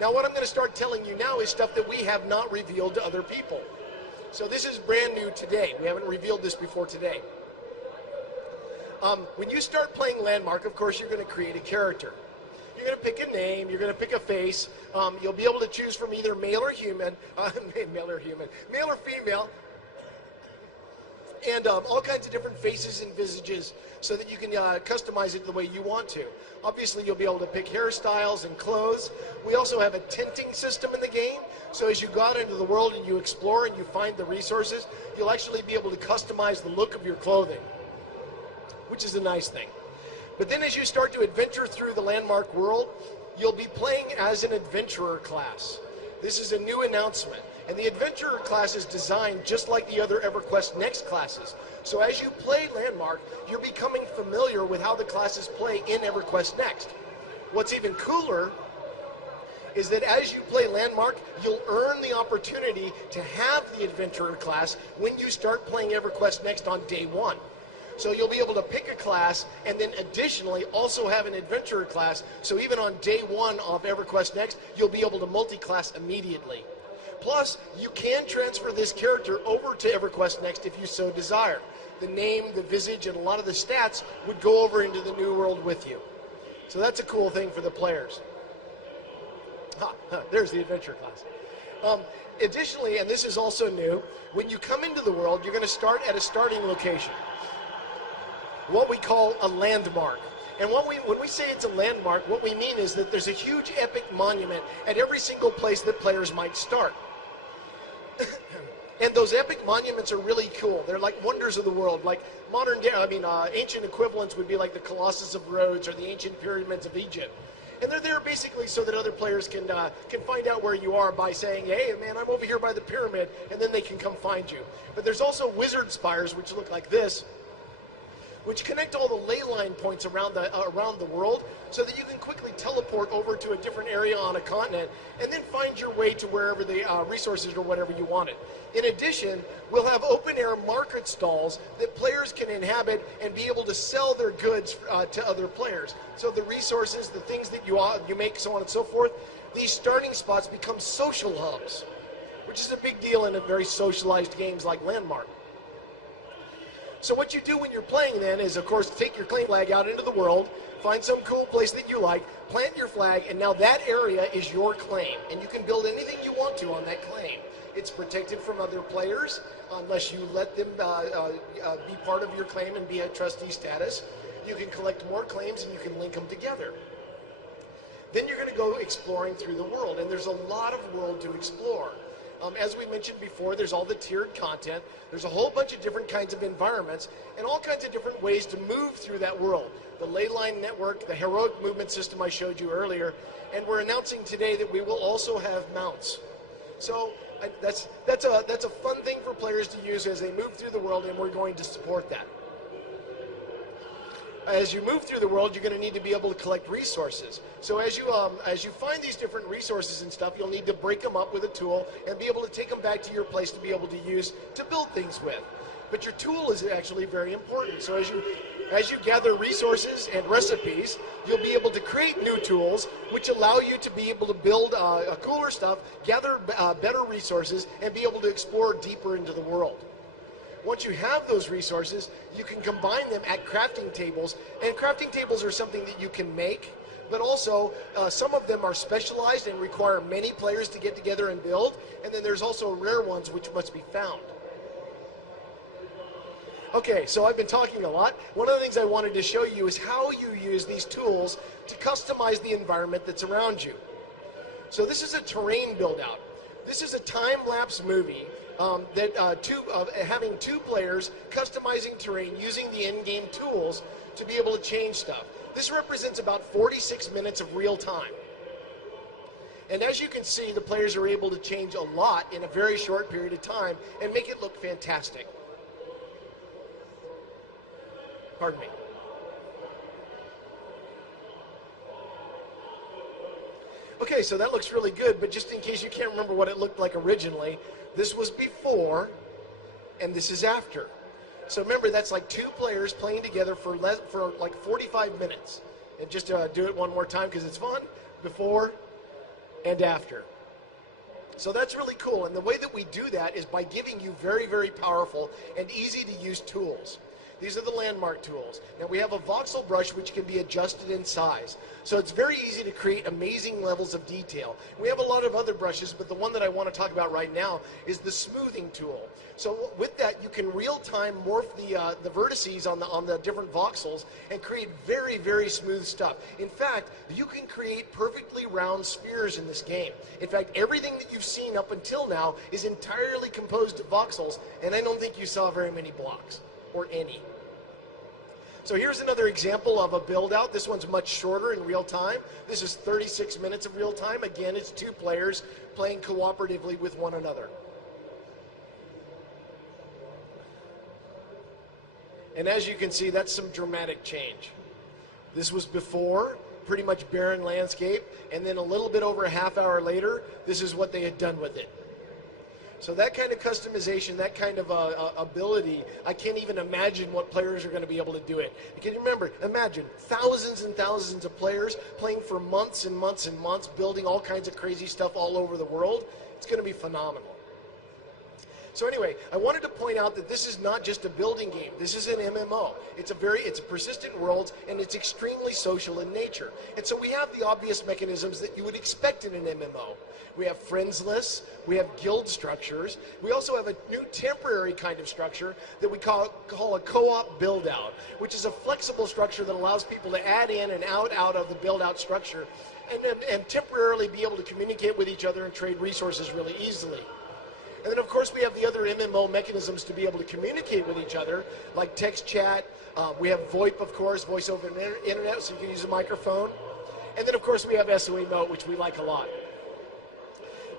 Now what I'm going to start telling you now is stuff that we have not revealed to other people. So this is brand new today. We haven't revealed this before today. When you start playing Landmark, of course, you're going to create a character. You're going to pick a name, you're going to pick a face, you'll be able to choose from either male or female, and all kinds of different faces and visages so that you can customize it the way you want to. Obviously, you'll be able to pick hairstyles and clothes. We also have a tinting system in the game, so as you go out into the world and you explore and you find the resources, you'll actually be able to customize the look of your clothing, which is a nice thing. But then as you start to adventure through the Landmark world, you'll be playing as an adventurer class. This is a new announcement. And the adventurer class is designed just like the other EverQuest Next classes. So as you play Landmark, you're becoming familiar with how the classes play in EverQuest Next. What's even cooler is that as you play Landmark, you'll earn the opportunity to have the adventurer class when you start playing EverQuest Next on day one. So you'll be able to pick a class and then additionally also have an adventurer class. So even on day one of EverQuest Next, you'll be able to multi-class immediately. Plus, you can transfer this character over to EverQuest Next if you so desire. The name, the visage, and a lot of the stats would go over into the new world with you. So that's a cool thing for the players. There's the adventure class. Additionally, and this is also new, when you come into the world, you're going to start at a starting location, what we call a landmark. And when we say it's a landmark, what we mean is that there's a huge epic monument at every single place that players might start. And those epic monuments are really cool. They're like wonders of the world, like modern day, ancient equivalents would be like the Colossus of Rhodes or the ancient pyramids of Egypt. And they're there basically so that other players can find out where you are by saying, hey, man, I'm over here by the pyramid, and then they can come find you. But there's also wizard spires, which look like this, which connect all the ley line points around the world so that you can quickly teleport over to a different area on a continent and then find your way to wherever the resources or whatever you wanted. In addition, we'll have open-air market stalls that players can inhabit and be able to sell their goods to other players. So the resources, the things that you make, so on and so forth, these starting spots become social hubs, which is a big deal in a very socialized games like Landmark. So what you do when you're playing then is, of course, take your claim flag out into the world, find some cool place that you like, plant your flag, and now that area is your claim. And you can build anything you want to on that claim. It's protected from other players unless you let them be part of your claim and be at trustee status. You can collect more claims and you can link them together. Then you're going to go exploring through the world, and there's a lot of world to explore. As we mentioned before, there's all the tiered content. There's a whole bunch of different kinds of environments and all kinds of different ways to move through that world. The ley line network, the heroic movement system I showed you earlier, and we're announcing today that we will also have mounts. So that's a fun thing for players to use as they move through the world, and we're going to support that. As you move through the world, you're going to need to be able to collect resources. So as you find these different resources and stuff, you'll need to break them up with a tool and be able to take them back to your place to be able to use to build things with. But your tool is actually very important. So as you gather resources and recipes, you'll be able to create new tools which allow you to be able to build cooler stuff, gather better resources, and be able to explore deeper into the world. Once you have those resources, you can combine them at crafting tables, and crafting tables are something that you can make, but also some of them are specialized and require many players to get together and build, and then there's also rare ones which must be found. Okay, so I've been talking a lot. One of the things I wanted to show you is how you use these tools to customize the environment that's around you. So this is a terrain build-out. This is a time-lapse movie having two players customizing terrain using the in-game tools to be able to change stuff. This represents about 46 minutes of real time. And as you can see, the players are able to change a lot in a very short period of time and make it look fantastic. Pardon me. Okay, so that looks really good, but just in case you can't remember what it looked like originally, this was before, and this is after. So remember, that's like two players playing together for like 45 minutes. And just do it one more time because it's fun. Before and after. So that's really cool, and the way that we do that is by giving you very, very powerful and easy to use tools. These are the landmark tools. Now we have a voxel brush which can be adjusted in size. So it's very easy to create amazing levels of detail. We have a lot of other brushes, but the one that I want to talk about right now is the smoothing tool. So with that, you can real-time morph the vertices on the different voxels and create very, very smooth stuff. In fact, you can create perfectly round spheres in this game. In fact, everything that you've seen up until now is entirely composed of voxels, and I don't think you saw very many blocks, or any. So here's another example of a build out. This one's much shorter in real time. This is 36 minutes of real time. Again, it's 2 players playing cooperatively with one another. And as you can see, that's some dramatic change. This was before, pretty much barren landscape, and then a little bit over a half hour later, this is what they had done with it. So that kind of customization, that kind of ability, I can't even imagine what players are going to be able to do it. Because remember, imagine thousands and thousands of players playing for months and months and months, building all kinds of crazy stuff all over the world. It's going to be phenomenal. So anyway, I wanted to point out that this is not just a building game. This is an MMO. It's a persistent world, and it's extremely social in nature. And so we have the obvious mechanisms that you would expect in an MMO. We have friends lists, we have guild structures, we also have a new temporary kind of structure that we call a co-op build-out, which is a flexible structure that allows people to add in and out of the build-out structure and temporarily be able to communicate with each other and trade resources really easily. And then, of course, we have the other MMO mechanisms to be able to communicate with each other, like text chat. We have VoIP, of course, voice over internet, so you can use a microphone. And then, of course, we have SOE Mode, which we like a lot.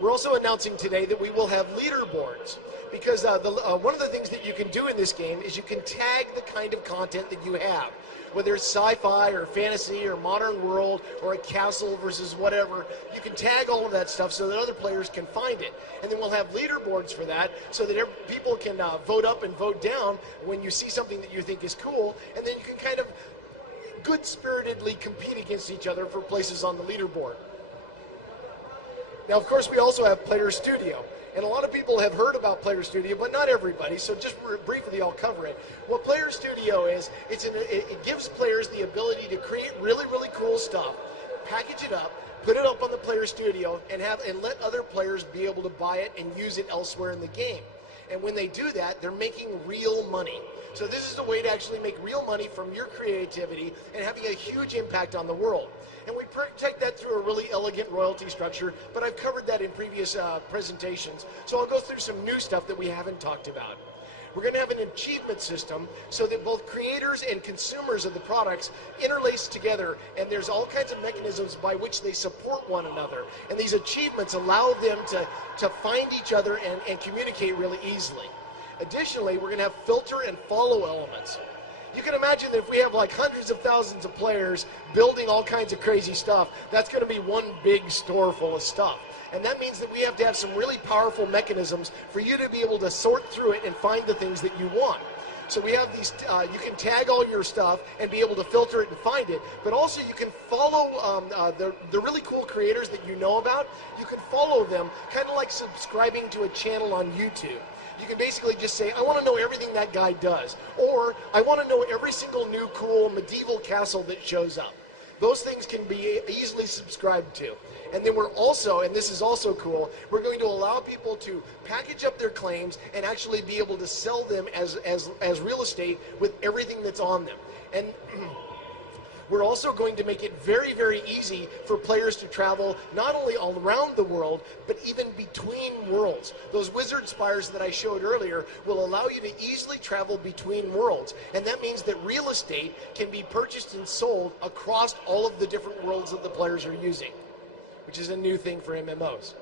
We're also announcing today that we will have leaderboards, because one of the things that you can do in this game is you can tag the kind of content that you have. Whether it's sci-fi or fantasy or modern world or a castle versus whatever, you can tag all of that stuff so that other players can find it. And then we'll have leaderboards for that so that people can vote up and vote down when you see something that you think is cool, and then you can kind of good-spiritedly compete against each other for places on the leaderboard. Now, of course, we also have Player Studio. And a lot of people have heard about Player Studio, but not everybody, so just briefly I'll cover it. What Player Studio is, it gives players the ability to create really, really cool stuff, package it up, put it up on the Player Studio, and let other players be able to buy it and use it elsewhere in the game. And when they do that, they're making real money. So this is a way to actually make real money from your creativity and having a huge impact on the world. And we protect that through a really elegant royalty structure, but I've covered that in previous presentations, so I'll go through some new stuff that we haven't talked about. We're going to have an achievement system so that both creators and consumers of the products interlace together, and there's all kinds of mechanisms by which they support one another. And these achievements allow them to find each other and communicate really easily. Additionally, we're going to have filter and follow elements. You can imagine that if we have like hundreds of thousands of players building all kinds of crazy stuff, that's going to be one big store full of stuff. And that means that we have to have some really powerful mechanisms for you to be able to sort through it and find the things that you want. So we have these, you can tag all your stuff and be able to filter it and find it, but also you can follow the really cool creators that you know about. You can follow them, kind of like subscribing to a channel on YouTube. You can basically just say, I want to know everything that guy does, or I want to know every single new cool medieval castle that shows up. Those things can be easily subscribed to. And then we're also, and this is also cool, we're going to allow people to package up their claims and actually be able to sell them as real estate with everything that's on them. And we're also going to make it very, very easy for players to travel not only all around the world, but even between worlds. Those wizard spires that I showed earlier will allow you to easily travel between worlds. And that means that real estate can be purchased and sold across all of the different worlds that the players are using, which is a new thing for MMOs.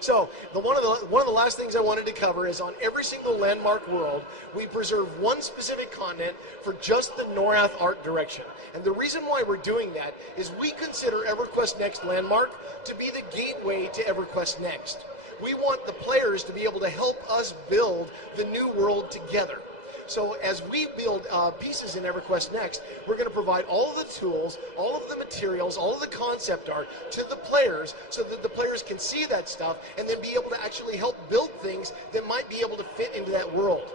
So one of the last things I wanted to cover is on every single landmark world, we preserve one specific continent for just the Norath art direction. And the reason why we're doing that is we consider EverQuest Next Landmark to be the gateway to EverQuest Next. We want the players to be able to help us build the new world together. So as we build pieces in EverQuest Next, we're going to provide all of the tools, all of the materials, all of the concept art to the players so that the players can see that stuff and then be able to actually help build things that might be able to fit into that world.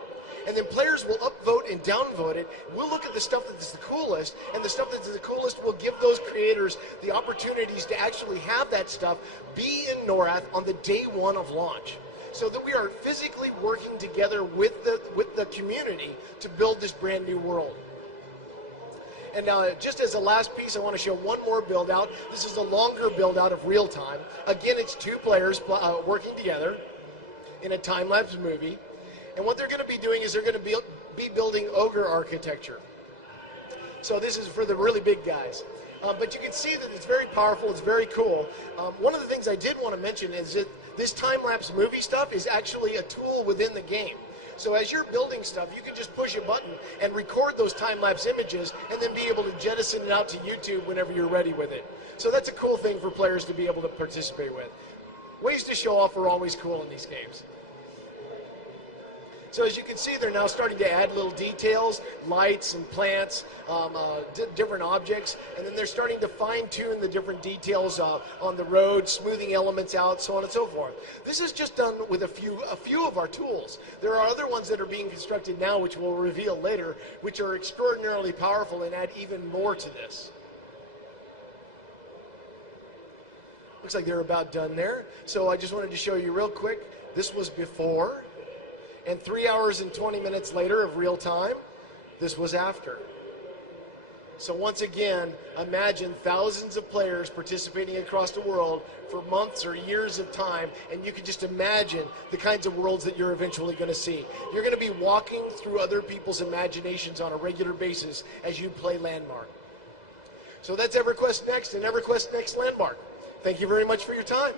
And then players will upvote and downvote it. We'll look at the stuff that's the coolest, and the stuff that's the coolest will give those creators the opportunities to actually have that stuff be in NORAD on the day one of launch. So that we are physically working together with the community to build this brand new world. And just as a last piece, I want to show one more build out. This is a longer build out of real time. Again, it's two players working together in a time-lapse movie. And what they're going to be doing is they're going to be building ogre architecture. So this is for the really big guys. But you can see that it's very powerful, it's very cool. One of the things I did want to mention is that this time-lapse movie stuff is actually a tool within the game. So as you're building stuff, you can just push a button and record those time-lapse images and then be able to jettison it out to YouTube whenever you're ready with it. So that's a cool thing for players to be able to participate with. Ways to show off are always cool in these games. So as you can see, they're now starting to add little details, lights and plants, different objects, and then they're starting to fine-tune the different details on the road, smoothing elements out, so on and so forth. This is just done with a few of our tools. There are other ones that are being constructed now, which we'll reveal later, which are extraordinarily powerful and add even more to this. Looks like they're about done there. So I just wanted to show you real quick. This was before. And 3 hours and 20 minutes later of real time, this was after. So once again, imagine thousands of players participating across the world for months or years of time, and you can just imagine the kinds of worlds that you're eventually going to see. You're going to be walking through other people's imaginations on a regular basis as you play Landmark. So that's EverQuest Next and EverQuest Next Landmark. Thank you very much for your time.